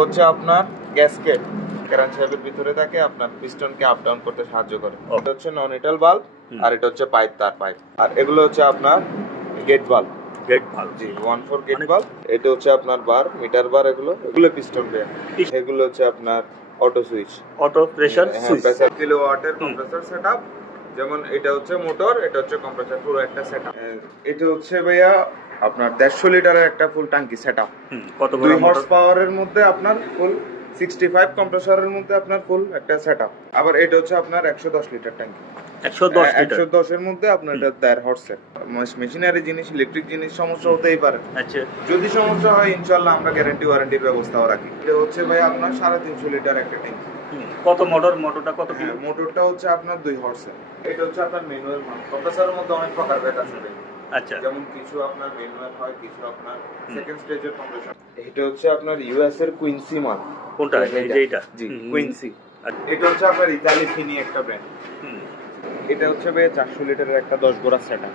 হচ্ছে আপনার গ্যাসকেট ক্র্যাঙ্কশ্যাফটের ভিতরে থাকে, আপনার পিস্টনকে আপ ডাউন করতে সাহায্য করে। এটা হচ্ছে নন ইটাল বাল্ব, আর এটা হচ্ছে পাইপ, তার পাইপ। আর এগুলো হচ্ছে আপনার গেট বাল্ব। জি, 1/4 গেট বাল্ব। এটা হচ্ছে আপনার বার, মিটার বার। এগুলো পিস্টন বেয়ার। এগুলো হচ্ছে আপনার auto switch, auto pressure switch, pressure কিলোওয়াটের কম্প্রেসর সেটআপ। যেমন এটা হচ্ছে মোটর, এটা হচ্ছে কম্প্রেসর, পুরো একটা সেটআপ। এটা হচ্ছে ভাইয়া আপনার 150 লিটারের একটা ফুল ট্যাঙ্কি সেটআপ। কত 2 হর্স পাওয়ারের মধ্যে আপনার ফুল 65 কম্প্রেসরের মধ্যে আপনার ফুল একটা সেটআপ। আবার এটা হচ্ছে আপনার 110 লিটার ট্যাঙ্কি। 110 এর মধ্যে আপনার এটা 1.5 হর্সের। মেশিনারি জিনিস, ইলেকট্রিক জিনিস সমস্যা হতেই পারে। আচ্ছা, যদি সমস্যা হয় ইনশাআল্লাহ আমরা গ্যারান্টি ওয়ারেন্টির ব্যবস্থাও রাখি। এটা হচ্ছে ভাই আপনার 350 লিটার একটা ট্যাঙ্কি। কত মোটরটা কত কিলো? মোটরটা হচ্ছে আপনার 2 হর্সের। এটা হচ্ছে আপনার ম্যানুয়াল মান। কম্প্রেসরের মধ্যে অনেক প্রকার ভেদ আছে ভাই। আচ্ছা, যেমন কিছু আপনার ম্যানুয়াল হয়, কিছু আপনার সেকেন্ড স্টেজের কম্প্রেসর। এটা হচ্ছে আপনার ইউএস এর কুইন্সি মাল। কোনটা? এই যে এটা? জি, কুইন্সি। এটা হচ্ছে আপনার ইতালি ফিনি একটা ব্র্যান্ড। এটা হচ্ছে ভাই 400 লিটারের একটা 10 গোড়া সেটআপ।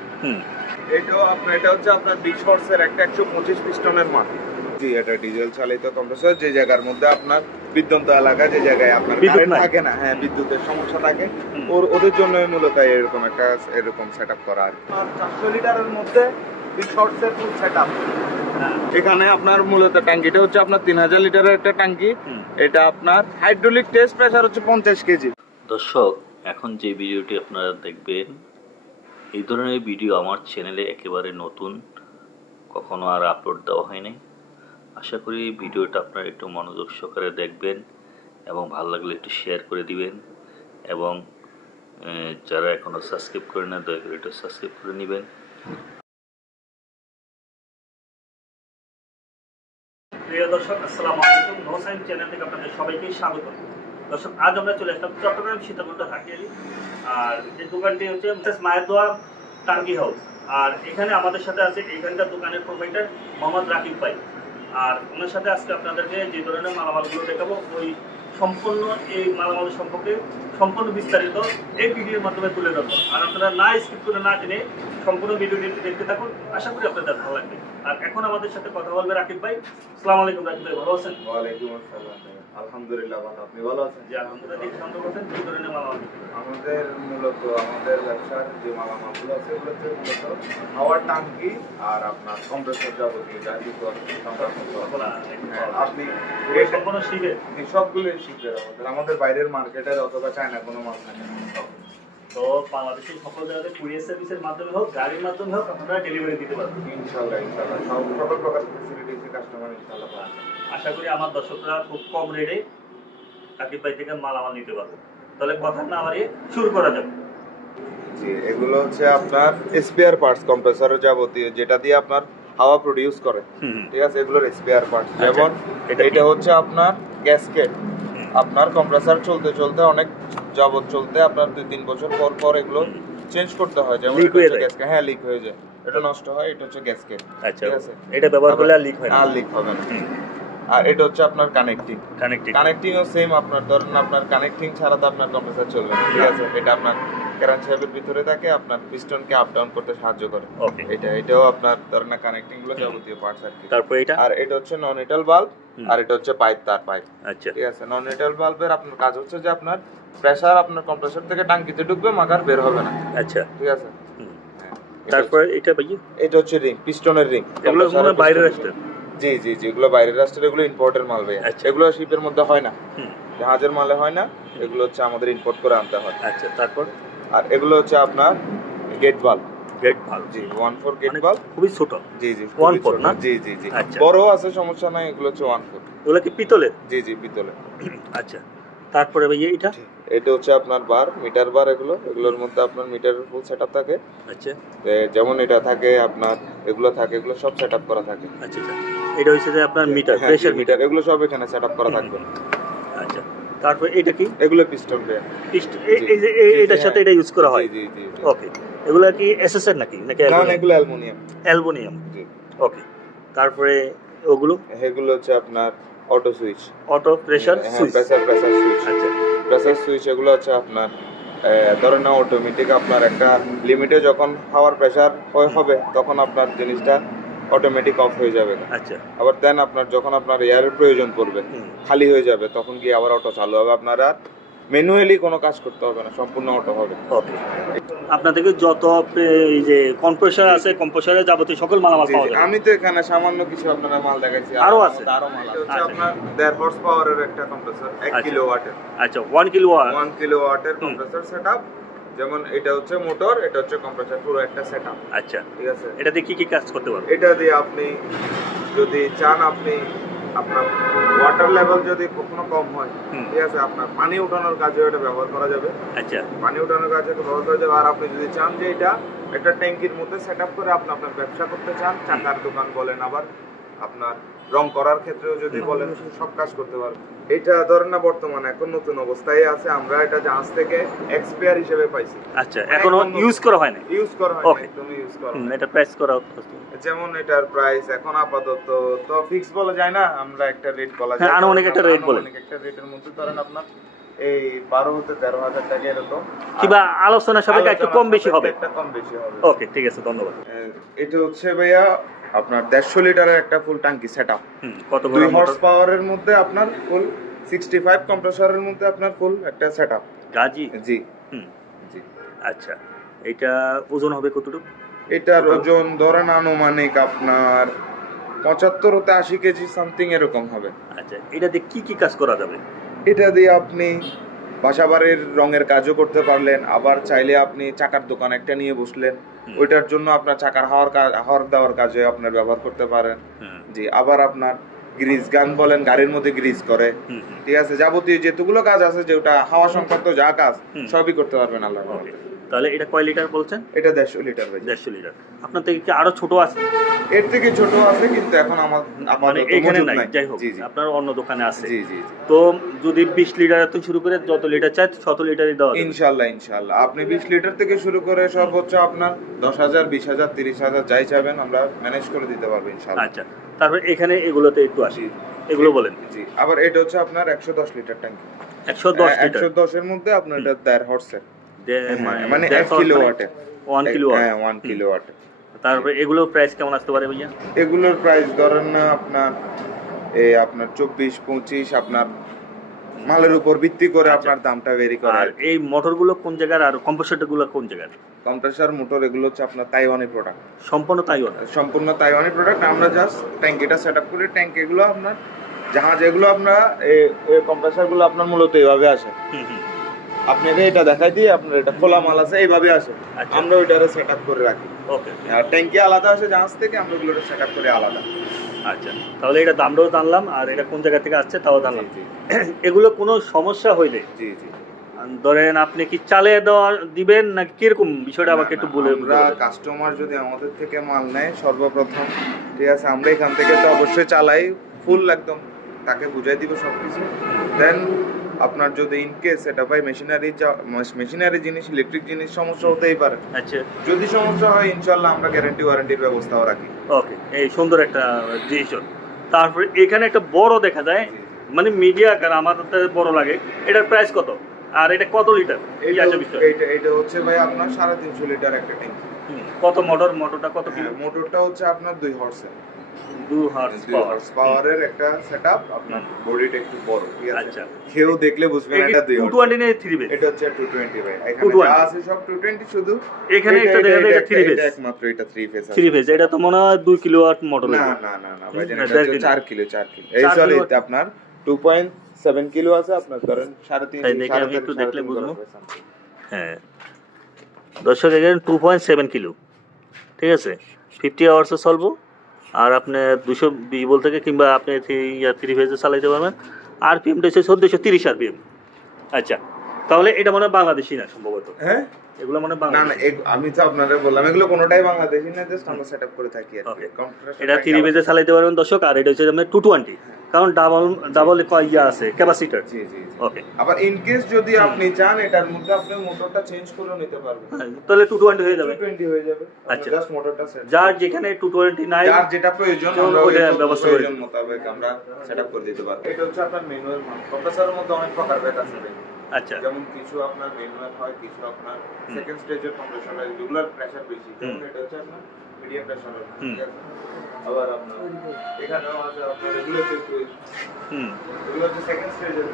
এটা হচ্ছে আপনার 20 হর্সের একটা 125 পিস্টনের মাল। জি, এটা ডিজেল চালিত কম্প্রেসর। যে জায়গার মধ্যে আপনার বিদ্যুৎ এলাকা, যে জায়গায় আপনার কারেন্ট থাকে না, হ্যাঁ, বিদ্যুতের সমস্যা থাকে, ওদের জন্য মূলত এরকম সেটআপ করা। আর 400 লিটারের মধ্যে 20 হর্সের ফুল সেটআপ। এখানে আপনার মূলত ট্যাঙ্কিটা হচ্ছে আপনার 3000 লিটারের একটা ট্যাঙ্কি। এটা আপনার হাইড্রোলিক টেস্ট প্রেসার হচ্ছে 50 কেজি। দর্শক, এখন যে ভিডিওটি আপনারা দেখবেন, এই ধরনের ভিডিও আমার চ্যানেলে একেবারে নতুন, কখনো আর আপলোড দেওয়া হয়নি। আশা করি ভিডিওটা আপনারা একটু মনোযোগ সহকারে দেখবেন এবং ভালো লাগলে একটু শেয়ার করে দিবেন, এবং যারা এখনও সাবস্ক্রাইব করে না, দয়া করে একটু সাবস্ক্রাইব করে নেবেন। প্রিয় দর্শক, আসসালামু আলাইকুম। নো সাইন্স চ্যানেল থেকে আপনাদের সবাইকে স্বাগত। দর্শক, আজ আমরা চলে আসলাম চট্টগ্রাম সীতাকুণ্ড হাটিয়ারি। আর এই দোকানটি হচ্ছে মিসেস মায়ের দোয়া টাঙ্কি হাউস। আর এখানে আমাদের সাথে আছে এইখানকার দোকানের প্রোভাইডার মোহাম্মদ রাকিব ভাই। আর ওনার সাথে আজকে আপনাদেরকে যে ধরনের মালামালগুলো দেখাবো, ওই সম্পূর্ণ এই মালামাল সম্পর্কে সম্পূর্ণ বিস্তারিত এই ভিডিওর মাধ্যমে তুলে ধরবো। আর আপনারা না স্কিপ করে না টেনে সম্পূর্ণ ভিডিওটি দেখতে থাকুন, আশা করি আপনাদের ভালো লাগবে। আর এখন আমাদের সাথে কথা বলবে রাকিব ভাই। আসসালামু আলাইকুম রাকিব ভাই, ভালো আছেন? ওয়ালাইকুম আসসালাম। আলহামদুলিল্লাহ ভালো, আপনি ভালো আছেন? জি আলহামদুলিল্লাহ। দেখি সুন্দর করছেন, কি ধরনের মালামাল? আমাদের ব্যবসার যে মালামালগুলো আছে এগুলো হচ্ছে মূলত হাওয়ার ট্যাঙ্কি আর আপনার কম্প্রেসর যাবতীয় যা কিছু আছে আপনি সম্পূর্ণ শিখে সবগুলোই শিখবেন। আমাদের বাইরের মার্কেটের অথবা চায়না কোনো মাল থাকে না। তো বাংলাদেশের সকল জায়গাতে কুরিয়ার সার্ভিসের মাধ্যমে হোক, গাড়ির মাধ্যমে হোক, আপনারা ডেলিভারি দিতে পারবেন ইনশাআল্লাহ। সকল প্রকার ফ্যাসিলিটি কাস্টমার ইনশাআল্লাহ পাবে। আশা করি আমার দর্শকরা খুব কম রেটে রাকিব ভাই থেকে মালামাল নিতে পারবে। তাহলে কথা না বাড়িয়ে শুরু করা যাবে। জি, এগুলো হচ্ছে আপনার স্পেয়ার পার্টস, কম্প্রেসরের যাবতীয় যেটা দিয়ে আপনার হাওয়া প্রডিউস করে, ঠিক আছে, এগুলোর স্পেয়ার পার্টস। যেমন এটা হচ্ছে আপনার গ্যাসকেট। আপনার কম্প্রেসর চলতে চলতে অনেক যাবত চলতে আপনার 2-3 বছর পর পর এগুলো চেঞ্জ করতে হয়। যেমন গ্যাসকেট, হ্যাঁ, লিক হয়ে যায়, এটা নষ্ট হয়। এটা হচ্ছে গ্যাসকেট, ঠিক আছে, এটা ব্যবহার করলে আর লিক হয় না, আর লিক হবে না। আর এটা হচ্ছে আপনার কানেক্টিং ও সেম। আপনার ধরেন আপনার কানেক্টিং ছাড়া তো আপনার কম্প্রেসর চলবে না, ঠিক আছে। এটা আপনার ক্র্যাঙ্কশ্যাফটের ভিতরে থাকে, আপনার পিস্টনকে আপ ডাউন করতে সাহায্য করে। এটাও আপনার ধরেন না কানেক্টিং গুলো যাবতীয় পার্টস আর কি। তারপর এটা, আর এটা হচ্ছে নন ইটাল বাল্ব, আর এটা হচ্ছে পাইপ, তার পাইপ। আচ্ছা, ঠিক আছে। নন ইটাল বাল্বের আপনার কাজ হচ্ছে যে আপনার প্রেসার আপনার কম্প্রেসর থেকে ট্যাঙ্কিতে ঢুকবে, মাগার বের হবে না। আচ্ছা, ঠিক আছে। তারপর এটা ভাই, এটা হচ্ছে রিং, পিস্টনের রিং। এগুলো মনে বাইরের আসছে। জি জি জি, এগুলো বাইরের রাষ্ট্রের, এগুলো ইম্পোর্টের মাল ভাই। এগুলো শিপের মধ্যে হয় না, জাহাজের মালে হয় না, এগুলো হচ্ছে আমাদের ইম্পোর্ট করে আনতে হয়। আচ্ছা, তারপর আর এগুলো হচ্ছে আপনার গেট বাল্ব। জি, 1/4 গেট বাল্ব, খুবই ছোট। জি জি, 1/4 না? জি জি জি, আচ্ছা, বড় আছে, সমস্যা নাই। এগুলো হচ্ছে 1/4। এগুলো কি পিতলের? জি জি, পিতলের। আচ্ছা, তারপরে ভাই এটা হচ্ছে আপনার বার, মিটার বার। এগুলোর মধ্যে আপনার মিটারের ফুল সেটআপ থাকে। আচ্ছা, যেমন এটা থাকে আপনার, এগুলো থাকে, এগুলো সব সেটআপ করা থাকে। আচ্ছা আচ্ছা, এটা হচ্ছে যে আপনার মিটার, প্রেসার মিটার, এগুলো সব এখানে সেটআপ করা থাকবে। আচ্ছা, তারপর এটা কি? এগুলো পিস্টন বেয়ার। এই যে এটার সাথে এটা ইউজ করা হয়। জি জি জি। ওকে, এগুলা কি এসএসআর নাকি না, এগুলো অ্যালুমিনিয়াম। জি, ওকে। তারপরে এগুলো হচ্ছে আপনার auto switch, auto pressure switch, pressure switch. আচ্ছা, প্রেসার সুইচ এগুলো হচ্ছে আপনার ধরেন না অটোমেটিক আপনার একটা লিমিটে যখন হাওয়ার প্রেসার হবে তখন আপনার জিনিসটা অটোমেটিক অফ হয়ে যাবে। আচ্ছা আবার দেন আপনার যখন আপনার এয়ারের প্রয়োজন পড়বে, হুম। খালি হয়ে যাবে, তখন গিয়ে আবার অটো চালু হবে। আপনার আর ম্যানুয়ালি কোনো কাজ করতে হবে না, সম্পূর্ণ অটো হবে। ওকে আপনাদের যত এই যে কম্প্রেসার আছে কম্প্রেসারের যাবতীয় সকল মালামাল জি, পাওয়া জি। যাবে আমি তো এখানে সামান্য কিছু আপনারা মাল দেখাইছি, আরো আছে? আরো মাল আছে। হচ্ছে আচ্ছা। আপনার 1.5 হর্স পাওয়ারের একটা কম্প্রেসর, 1 আচ্ছা। কিলোওয়াটের। আচ্ছা 1 কিলোওয়াট 1 কিলোওয়াটের হুম। Compressor setup. যেমন এটা হচ্ছে মোটর, এটা হচ্ছে কম্প্রেসর, পুরো একটা সেটআপ। আচ্ছা ঠিক আছে? এটা দিয়ে কি কাজ করতে পারবো? এটা দিয়ে আপনি যদি চান, আপনি আপনার ওয়াটার লেভেল যদি কখনো কম হয়, হুম। ঠিক আছে, আপনার পানি উঠানোর কাজে এটা ব্যবহার করা যাবে। আচ্ছা পানি উঠানোর কাজে এটা ব্যবহার করা যাবে। আর আপনি যদি চান যে এটা একটা ট্যাঙ্কির মধ্যে সেটআপ করে আপনি আপনার ব্যবসা করতে চান, চাকার দোকান বলেন, আবার আপনার রং করার ক্ষেত্রেও যদি বলেন, সব কাজ করতে পারবেন। এটা ধরেন না বর্তমানে এখন নতুন অবস্থায় আছে, আমরা এটা জাহাজ থেকে এক্সপায়ার হিসেবে পাইছি, আচ্ছা এখনো ইউজ করা হয় না ইউজ করা হয় না, Okay. একদমই ইউজ করা হয় না। এটা প্রাইস করা যেমন এটার প্রাইস এখন আপাতত তো ফিক্স বলা যায় না, আমরা একটা রেট বলা যায়, হ্যাঁ, আনুমানিক একটা rate বলেন। আনুমানিক একটা রেটের মধ্যে ধরেন আপনার এই 12 হতে 13,000 টাকা এরকম, কিংবা আলোচনা সাপেক্ষে একটু কম বেশি হবে। একটা কম বেশি হবে। ওকে ঠিক আছে ধন্যবাদ। এটা হচ্ছে ভাইয়া আপনার 150 লিটারের একটা ফুল ট্যাঙ্কি সেটআপ, কত 2 হর্স পাওয়ারের মধ্যে আপনার ফুল 65 কম্প্রেসরের মধ্যে আপনার ফুল একটা সেটআপ। গাজি জি হুম জি। আচ্ছা এটা ওজন হবে কতটুকু? এটার ওজন ধরেন আনুমানিক আপনার 75 হতে 80 কেজি সামথিং এরকম হবে। আচ্ছা এটা দিয়ে কি কাজ করা যাবে? এটা দিয়ে আপনি বাসাবাড়ির রঙের কাজও করতে পারলেন, আবার চাইলে আপনি চাকার দোকান একটা নিয়ে বসলেন, হুম। ওইটার জন্য আপনার চাকার হাওয়ার দেওয়ার কাজে আপনার ব্যবহার করতে পারেন। হুম জি, আবার আপনার গ্রিজ গান বলেন, গাড়ির মধ্যে গ্রিজ করে, হুম হুম। ঠিক আছে, যাবতীয় যেগুলো কাজ আছে, যেটা হাওয়া সংক্রান্ত যা কাজ হুম। সবই করতে পারবেন আল্লাহর ওকে রহমতে। তাহলে এটা কয় লিটার বলছেন? এটা 150 লিটার ভাই। 150 লিটার। আপনার থেকে কি আরো ছোট আছে? এর থেকে ছোট আছে, কিন্তু এখন আমার মানে আপাতত এখানে মজুদ নাই নাই। যাই হোক জি জি আপনার অন্য দোকানে আছে। জি জি জি। তো যদি 20 লিটার থেকে শুরু করে যত লিটার চাই তত লিটারই দেওয়া যাবে। ইনশাআল্লাহ ইনশাআল্লাহ আপনি 20 লিটার থেকে শুরু করে সর্বোচ্চ আপনার 10,000 20,000 30,000 যাই চাইবেন আমরা ম্যানেজ করে দিতে পারবো ইনশাআল্লাহ। আচ্ছা তারপর এখানে এগুলোতে একটু আসি, জি এগুলো বলেন। জি। আবার এটা হচ্ছে আপনার 110 লিটার ট্যাঙ্কি। 110 লিটার 110 এর মধ্যে আপনার এটা 1.5 হর্সের, মানে 1 1 কিলোওয়াটের। 1 কিলোওয়াট। হ্যাঁ 1 কিলোওয়াট। তারপরে এগুলোর প্রাইস কেমন আসতে পারে ভাইয়া? এগুলোর প্রাইস ধরেন না আপনার আপনার 24-25 আপনার মালের উপর ভিত্তি করে আচ্ছা। আপনার দামটা ভেরি করে। আর এই মোটরগুলো কোন জায়গার আর কম্প্রেসরগুলো কোন জায়গার? কম্প্রেসর মোটর এগুলো হচ্ছে আপনার তাইওয়ানি প্রোডাক্ট, সম্পূর্ণ তাইওয়ান। সম্পূর্ণ তাইওয়ানি প্রোডাক্ট। আমরা জাস্ট ট্যাঙ্কিটা সেটআপ করি, ট্যাঙ্ক এগুলো আপনার জাহাজ এগুলো আমরা এই কম্প্রেসরগুলো আপনার মূলত এইভাবে আসে, হুম হুম আপনাকে এটা দেখাই দিয়ে আপনার এটা খোলা মাল আছে এইভাবে আসে, আচ্ছা। আমরা ওইটারে সেটআপ করে রাখি। ওকে আর ট্যাঙ্কি আলাদা আসে জাহাজ থেকে, আমরা ওগুলোটা সেটআপ করে আলাদা। আচ্ছা তাহলে এটা দামটাও জানলাম আর এটা কোন জায়গা থেকে আসছে তাও জানলাম। জি এগুলো কোনো সমস্যা হইলে জি জি। ধরেন আপনি কি চালিয়ে দেওয়া দিবেন না কিরকম বিষয়টা আমাকে একটু বলে আমরা কাস্টমার যদি আমাদের থেকে মাল নেয় সর্বপ্রথম, ঠিক আছে, আমরা এখান থেকে তো অবশ্যই চালাই ফুল একদম, তাকে বুঝাই দিব সবকিছু। দেন আপনার যদি ইনকেস এটা ভাই মেশিনারি জিনিস, ইলেকট্রিক জিনিস সমস্যা হতেই পারে। আচ্ছা যদি সমস্যা হয় ইনশাআল্লাহ আমরা গ্যারান্টি ওয়ারেন্টির ব্যবস্থাও রাখি। ওকে এই সুন্দর একটা ডিসিশন। তারপরে এখানে একটা বড় দেখা যায়, জি, জি। মানে মিডিয়া আকার আমাদের তো বড় লাগে, এটার প্রাইস কত আর এটা কত লিটার এই আছে বিষয়? এটা হচ্ছে ভাই আপনার 350 লিটার একটা ট্যাঙ্কি। কত মোটরটা কত কিলো? মোটরটা হচ্ছে আপনার 2 হর্সের, 2 হর্স 2 হর্স পাওয়ারের একটা সেটআপ। আপনার বডিটা একটু বড়, ঠিক আছে, আচ্ছা কেউ দেখলে বুঝবে না এটা 2 হর্স। 220 নেই 3 বেস? এটা হচ্ছে 220 ভাই, এখানে 220 যা আছে সব 220, শুধু এখানে একটা দেখা যায় এটা 3 বেস। এটা একমাত্র এটা 3 ফেজ আছে। 3 বেস এটা তো মনে হয় 2 কিলোওয়াট মোটর। না না না না ভাই, হুম, এটা হচ্ছে 4 কিলো এই 4 সরি কিলো। আপনার 2.7 কিলো আছে, আপনার ধরেন 3.5 তাই দেখে আমি একটু দেখলে বুঝবো। হ্যাঁ দর্শক এখানে 2.7 কিলো, ঠিক আছে, 50 আওয়ার্সে চলবো। আর আপনি 220 ভোল্ট থেকে কিংবা আপনি 3 ফেজে চালাইতে পারবেন। আরপিএমটা হচ্ছে 1430 আরপিএম। আচ্ছা তাহলে এটা মনে হয় বাংলাদেশি না সম্ভবত? হ্যাঁ এগুলো মনে হয় না না বাংলাদেশি। আমি তো আপনারে বললাম এগুলো কোনোটাই বাংলাদেশি না, জাস্ট আমরা সেটআপ করে থাকি আর Okay. কি। কম্পিউটার এটা 3 ফেজে চালাইতে পারবেন দর্শক। আর এটা হচ্ছে আপনার 220, কারণ ডাবল ইয়া আছে ক্যাপাসিটর। জি জি জি। ওকে আবার ইন কেস যদি আপনি চান এটার মধ্যে আপনি মোটরটা চেঞ্জ করে নিতে পারবেন, তাহলে 220 হয়ে যাবে। 220 হয়ে যাবে। আচ্ছা। জাস্ট মোটরটা সেট, যার যেখানে 220 নাই যার যেটা প্রয়োজন তো আমরা ওইটা ওই ব্যবস্থা করে প্রয়োজন মোতাবেক আমরা সেটআপ করে দিতে পারবো। এটা হচ্ছে আপনার ম্যানুয়াল মাল। কম্প্রেসরের মধ্যে অনেক প্রকার ভেদ আছে ভাই। আচ্ছা যেমন কিছু আপনার ম্যানুয়াল হয়, কিছু আপনার সেকেন্ড স্টেজের কম্প্রেসর হয়, যেগুলোর প্রেসার বেশি। হুম। এটা হচ্ছে আপনার মিডিয়াম প্রেসার হয়, হুম। ঠিক আছে। আবার আপনার এখানেও আছে আপনার রেগুলেটর সুইচ। এগুলো হচ্ছে সেকেন্ড স্টেজের।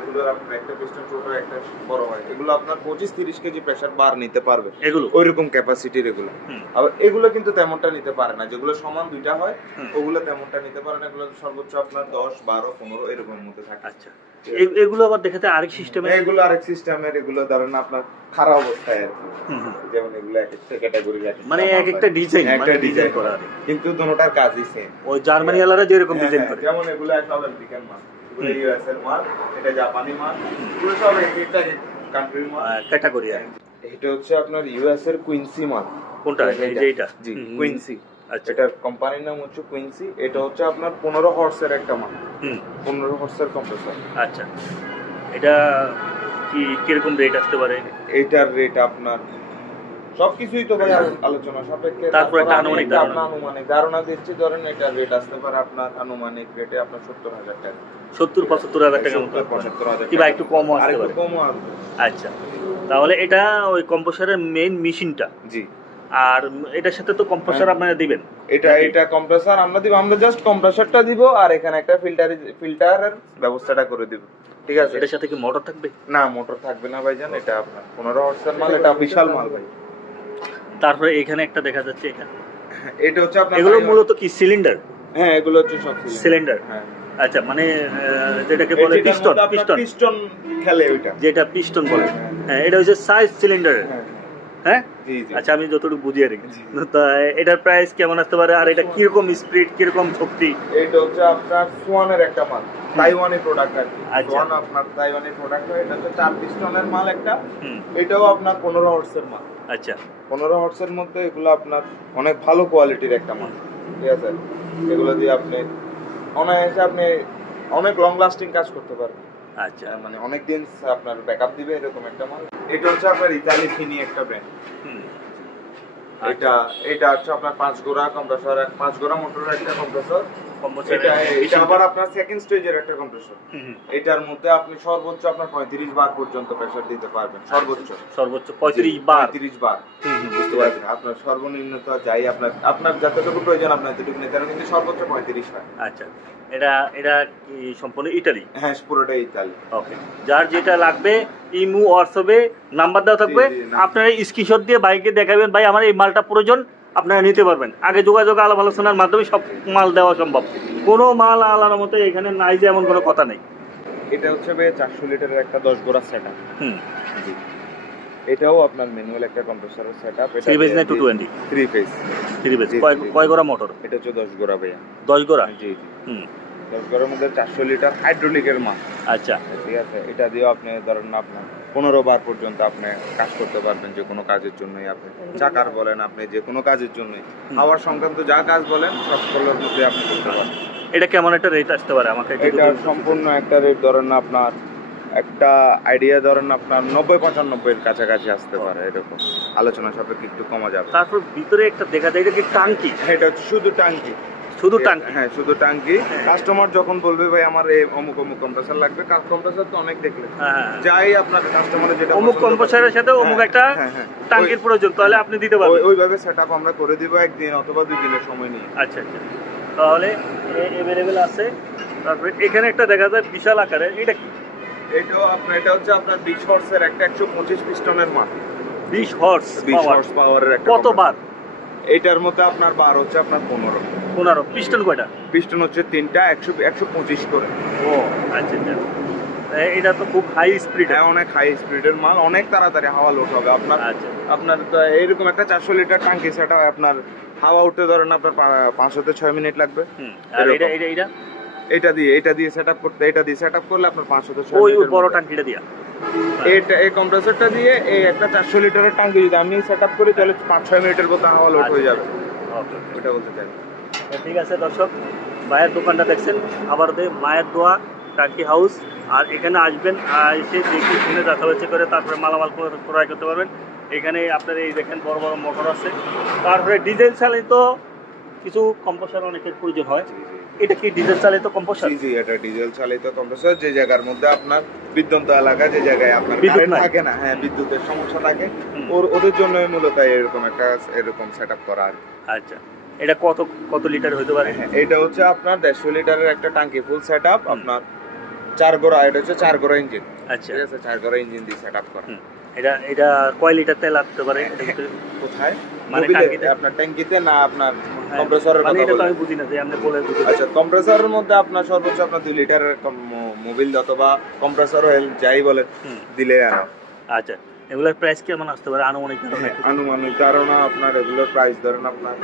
এগুলোর আপনার একটা পিস্টন ছোট একটা বড় হয়। এগুলো আপনার 25-30 কেজি প্রেসার বার নিতে পারবে। এগুলো ওইরকম ক্যাপাসিটির এগুলো। আবার এগুলো কিন্তু তেমনটা নিতে পারে না। যেগুলো সমান দুইটা হয় ওগুলো তেমনটা নিতে পারে না। এগুলো সর্বোচ্চ আপনার 10, 12, 15 এরকমের মধ্যে থাকে। আচ্ছা, এগুলো আবার দেখাতে আরেক সিস্টেমে। এগুলো আরেক সিস্টেমের। এগুলো ধরেন আপনার খারাপ অবস্থায় আর কি। যেমন এগুলো এক একটা ক্যাটাগরি মানে এক একটা ডিজাইন, একটা ডিজাইন করা কিন্তু দুটোটার কাজই সেম। ওই জার্মানি ওয়ালারা যেরকম ডিজাইন করে, যেমন এগুলো একটা আমেরিকান মাল, এগুলো ইউএস এর মাল, এটা জাপানি মাল, এগুলো সব এক একটা কান্ট্রির মাল ক্যাটাগরি। এটা হচ্ছে আপনার ইউএস এর কুইন্সি মাল। কোনটা? এই যে এটা? জি, কুইন্সি। আচ্ছা, এটার কোম্পানির নাম হচ্ছে কুইন্সি। এটা হচ্ছে আপনার 15 হর্সের একটা মাল। 15 হর্সের কম্প্রেসর। আচ্ছা, এটা কি কিরকম রেট আসতে পারে? এটার রেট আপনার সবকিছুই তো ভাই আলোচনা সাপেক্ষে। তারপর একটা আনুমানিক ধারণা দিচ্ছি, ধরেন এটার রেট আসতে পারে আপনার আনুমানিক রেটে আপনার 70,000 টাকা। 70-75,000 টাকা মতো। 75,000 কিংবা একটু কমও আর আসতে একটু পারে। কমও আসবে। আচ্ছা, তাহলে এটা ওই কম্প্রেসরের মেইন মেশিনটা। জি। আর এটার সাথে তো কম্প্রেসর আপনারা দিবেন? এটা কম্প্রেসর আমরা দিব। আমরা জাস্ট কম্প্রেসরটা দিব আর এখানে একটা ফিল্টারের ব্যবস্থাটা করে দিব। ঠিক আছে? এটার সাথে কি মোটর থাকবে? না, মোটর থাকবে না ভাইজান। এটা আপনার 15 হর্সের মাল। এটা বিশাল মাল ভাই। তারপরে এখানে একটা দেখা যাচ্ছে, এটা হচ্ছে আপনার এগুলো মূলত কি সিলিন্ডার? হ্যাঁ, এগুলো হচ্ছে সব সিলিন্ডার। হ্যাঁ। আচ্ছা, মানে যেটাকে বলে পিস্টন। পিস্টন খেলে ওইটা, যেটা পিস্টন বলে। হ্যাঁ, এটা হচ্ছে সাইজ সিলিন্ডার। হ্যাঁ, জি জি। আচ্ছা, আমি যতটুকু বুঝিয়ে রেখেছি। তো এটার প্রাইস কেমন আসতে পারে? আর এটা কিরকম স্পিড, কিরকম শক্তি? এটা হচ্ছে আপনার সোয়ানের একটা মাল, তাইওয়ানি প্রোডাক্ট আর কি। আচ্ছা। সোয়ান আপনার তাইওয়ানি প্রোডাক্ট হয়। এটা হচ্ছে 4 পিস্টনের মাল একটা। এটাও আপনার 15 হর্সের মাল। আচ্ছা, 15 হর্সের মধ্যে এগুলো আপনার অনেক ভালো কোয়ালিটির একটা মাল। ঠিক আছে? এগুলো দিয়ে আপনি অনায়াসে আপনি অনেক লং লাস্টিং কাজ করতে পারবেন। আচ্ছা, মানে অনেক দিন আপনার ব্যাকআপ দিবে এরকম একটা মাল। এটা হচ্ছে আপনার ইতালি ফিনি একটা ব্র্যান্ড। এটা হচ্ছে আপনার 5 গোড়া কম্প্রেসর, 5 গোড়া মোটরের একটা কম্প্রেসর। এটা আবার আপনার সেকেন্ড স্টেজের একটা কম্প্রেসর। এটার মধ্যে আপনি সর্বোচ্চ আপনার 35 বার পর্যন্ত প্রেসার দিতে পারবেন। সর্বোচ্চ 35 বার। 35 বার। বুঝতে পারছেন? আপনার সর্বনিম্ন তো যাই আপনার যতটুকু প্রয়োজন আপনার ততটুকু নিতে পারেন, কিন্তু সর্বোচ্চ 35 হয়। আচ্ছা, এটা কি সম্পূর্ণ ইতালি? হ্যাঁ, পুরোটাই ইতালি। ওকে, যার যেটা লাগবে ইমু হোয়াটসঅ্যাপে নাম্বার দেওয়া থাকবে। আপনারা স্ক্রিনশট দিয়ে বাইকে দেখাবেন, ভাই আমার এই মালটা প্রয়োজন, আপনারা নিতে পারবেন। আগে যোগাযোগ আলাপ আলোচনার মাধ্যমে সব মাল দেওয়া সম্ভব। কোনো মাল আলার মতো এখানে নাই যে এমন কোনো কথা নেই। এটা হচ্ছে 400 লিটারের একটা 10 গোড়া সেটআপ। জি। এটাও আপনার ম্যানুয়াল একটা কম্প্রেসরের সেটআপ। এটা 3 ফেজ না 220? 3 ফেজ। 3 ফেজ। কয় গোড়া মোটর? এটা হচ্ছে 10 গোড়া ভাইয়া। 10 গোড়া? জি জি। 10 গোড়ার মধ্যে 400 লিটার হাইড্রোলিকের মাল। আচ্ছা, ঠিক আছে? এটা দিয়েও আপনি ধরেন আপনার 15 বার পর্যন্ত আপনি কাজ করতে পারবেন। যে কোনো কাজের জন্যই আপনি চাকার বলেন, আপনি যে কোনো কাজের জন্যই হাওয়ার সংক্রান্ত যা কাজ বলেন সবগুলোর মধ্যে আপনি করতে পারবেন। এটা কেমন একটা রেট আসতে পারে আমাকে? এটা সম্পূর্ণ একটা রেট ধরেন আপনার একটা আইডিয়া ধরেন আপনার 90-95 এর কাছাকাছি আসতে পারে। এরকম আলোচনা সাপেক্ষে একটু কমা যাবে। তারপর ভিতরে একটা দেখা যায়, এটা কি টাঙ্কি? এটা হচ্ছে শুধু টাঙ্কি। শুধু টাঙ্কি? হ্যাঁ, শুধু টাঙ্কি। কাস্টমার যখন বলবে ভাই আমার এই অমুক অমুক কম্প্রেসর লাগবে, কম্প্রেসর তো অনেক দেখলে যাই আপনার কাস্টমারের যেটা অমুক কম্প্রেসরের সাথে অমুক একটা টাঙ্কির প্রয়োজন, তাহলে আপনি দিতে পারবেন। ওইভাবে সেটআপ আমরা করে দিব একদিন অথবা 2 দিনের সময় নিয়ে। আচ্ছা আচ্ছা, তাহলে अवेलेबल আছে। তারপরে এখানে একটা দেখা যায় বিশাল আকারের, এটা কি? এটা হচ্ছে আপনার 20 হর্সের একটা 125 পিস্টনের মাল। 20 হর্স পাওয়ারের একটা কত বার? এটার মধ্যে আপনার বার হচ্ছে আপনার 15 পিস্টন কয়টা? পিস্টন হচ্ছে 3টা, 125 করে। ও আচ্ছা আচ্ছা, এটা তো খুব হাই স্পিড। হ্যাঁ, অনেক হাই স্পিডের মাল, অনেক তাড়াতাড়ি হাওয়া লোড হবে আপনার। আচ্ছা, আপনার তো এইরকম একটা 400 লিটার ট্যাঙ্কি সেটা আপনার হাওয়া উঠতে ধরেন আপনার 5 থেকে 6 মিনিট লাগবে। আর এটা দিয়ে সেটআপ করতে, এটা দিয়ে সেটআপ করলে আপনার 5 থেকে 6 মিনিট। ওই বড় ট্যাঙ্কিটা দিয়া এই কম্প্রেসরটা দিয়ে এই একটা 400 লিটারের ট্যাঙ্কি যদি আমি সেটআপ করি তাহলে 5-6 মিনিটের মধ্যে হাওয়া লোড হয়ে যাবে। ওকে, এটা বলতে চাই। ঠিক আছে দর্শক, মায়ের দোকানটা দেখছেন আবার মায়ের দোয়া টাঙ্কি হাউস। আর এখানে আসবেন, এসে দেখে শুনে যাচাবাচি করে তারপরে মালামাল ক্রয় করতে পারবেন। এখানে আপনার এই দেখেন বড় বড় মোটর আছে। তারপরে ডিজেল চালিত কিছু কম্প্রেসর অনেকের প্রয়োজন হয়। এটা কি ডিজেল চালিত কম্প্রেসর? জি, এটা ডিজেল চালিত কম্প্রেসর। যে জায়গার মধ্যে আপনার বিদ্যুৎ এলাকা, যে জায়গায় আপনার বিদ্যুৎ কারেন্ট থাকে না, হ্যাঁ বিদ্যুতের সমস্যা থাকে, ওদের জন্য মূলত এরকম সেটআপ করা আর কি। আচ্ছা, এটা কত কত লিটার হতে পারে? এটা হচ্ছে আপনার 150 লিটারের একটা ট্যাঙ্কি ফুল সেটআপ, আপনার 4 গোড়া, এটা হচ্ছে 4 গোড়া ইঞ্জিন। আচ্ছা, ঠিক আছে, 4 গোড়া ইঞ্জিন দিয়ে সেটআপ করা। এটা কয় লিটার তেল লাগতে পারে এটার ভিতরে? কোথায়? মানে মোবিলে, ট্যাঙ্কিতে? আপনার ট্যাঙ্কিতে না আপনার হ্যাঁ, কম্প্রেসরের মানে কথা এটা তো বলছেন? আমি বুঝি না যে আপনি বলে বুঝি। আচ্ছা, কম্প্রেসরের মধ্যে আপনার সর্বোচ্চ আপনার 2 লিটারের মোবিল অথবা কম্প্রেসর অয়েল যাই বলেন দিলে আর আচ্ছা, এগুলোর প্রাইস কেমন আসতে পারে আনুমানিক ধারণা? আনুমানিক ধারণা আপনার এগুলোর প্রাইস ধরেন আপনার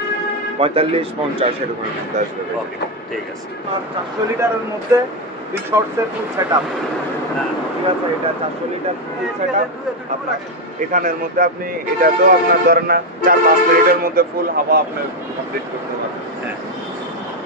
45-50 এরকম মধ্যে আসবে। ওকে, ঠিক আছে। 400 লিটারের মধ্যে বিগ শর্টসের ফুল সেটআপ। হ্যাঁ, ঠিক আছে, এটা 400 লিটার ফুল সেটআপ আপনার এখানের মধ্যে আপনি এটা তো আপনার ধরেন না 4-5 মিনিটের মধ্যে ফুল হাওয়া আপনি কমপ্লিট করতে পারবেন। হ্যাঁ,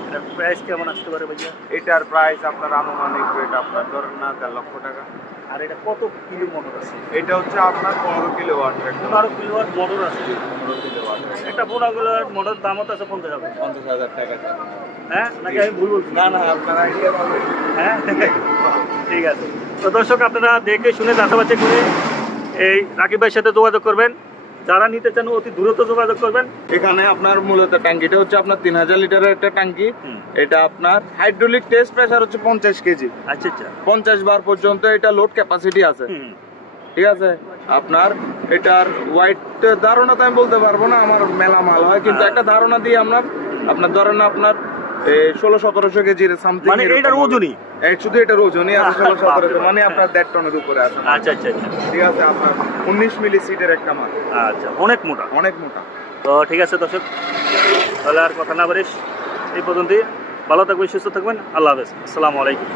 এটার প্রাইস কেমন আসতে পারে ভাইয়া? এটার প্রাইস আপনার আনুমানিক রেট আপনার ধরেন না 1.5 লক্ষ টাকা। আর এটা কত কিলো মোটর আছে? এটা হচ্ছে আপনার 15 কিলোওয়াট। 15 কিলোওয়াট মোটর আছে। 15 কিলোওয়াট। একটা 15 কিলোওয়াট মোটর দাম হচ্ছে 50,000। 50,000 টাকা। হ্যাঁ, নাকি আমি ভুল বলছি? না না, আপনার আইডিয়া ভালো। হ্যাঁ, ঠিক আছে। তো দর্শক, আপনারা দেখে শুনে যাচাই করে এই রাকিব ভাইয়ের সাথে যোগাযোগ করবেন। যারা নিতে চান অতি দ্রুত যোগাযোগ করবেন। এখানে আপনার মূলত ট্যাঙ্কিটা হচ্ছে আপনার 3000 লিটারের একটা ট্যাঙ্কি। এটা আপনার হাইড্রোলিক টেস্ট প্রেসার হচ্ছে 50 কেজি। আচ্ছা আচ্ছা, 50 বার পর্যন্ত এটা লোড ক্যাপাসিটি আছে। ঠিক আছে, আপনার এটার ওয়াইট ধারণা তো আমি বলতে পারবো না, আমার মেলা মাল হয়, কিন্তু একটা ধারণা দিয়ে আপনার ধরেন আপনার 1600-1700 কেজির সামথিং। মানে এটার ওজনই? শুধু এটার ওজনই আছে 1600-1700, মানে আপনার 1.5 টনের উপরে আছে। আচ্ছা আচ্ছা আচ্ছা, ঠিক আছে, আপনার 19 মিলি সিটের একটা মাল। আচ্ছা, অনেক মোটা। অনেক মোটা। তো ঠিক আছে দর্শক, তাহলে আর কথা না বাড়িস, এই পর্যন্তই। ভালো থাকবেন, সুস্থ থাকবেন। আল্লাহ হাফেজ, আসসালামু আলাইকুম।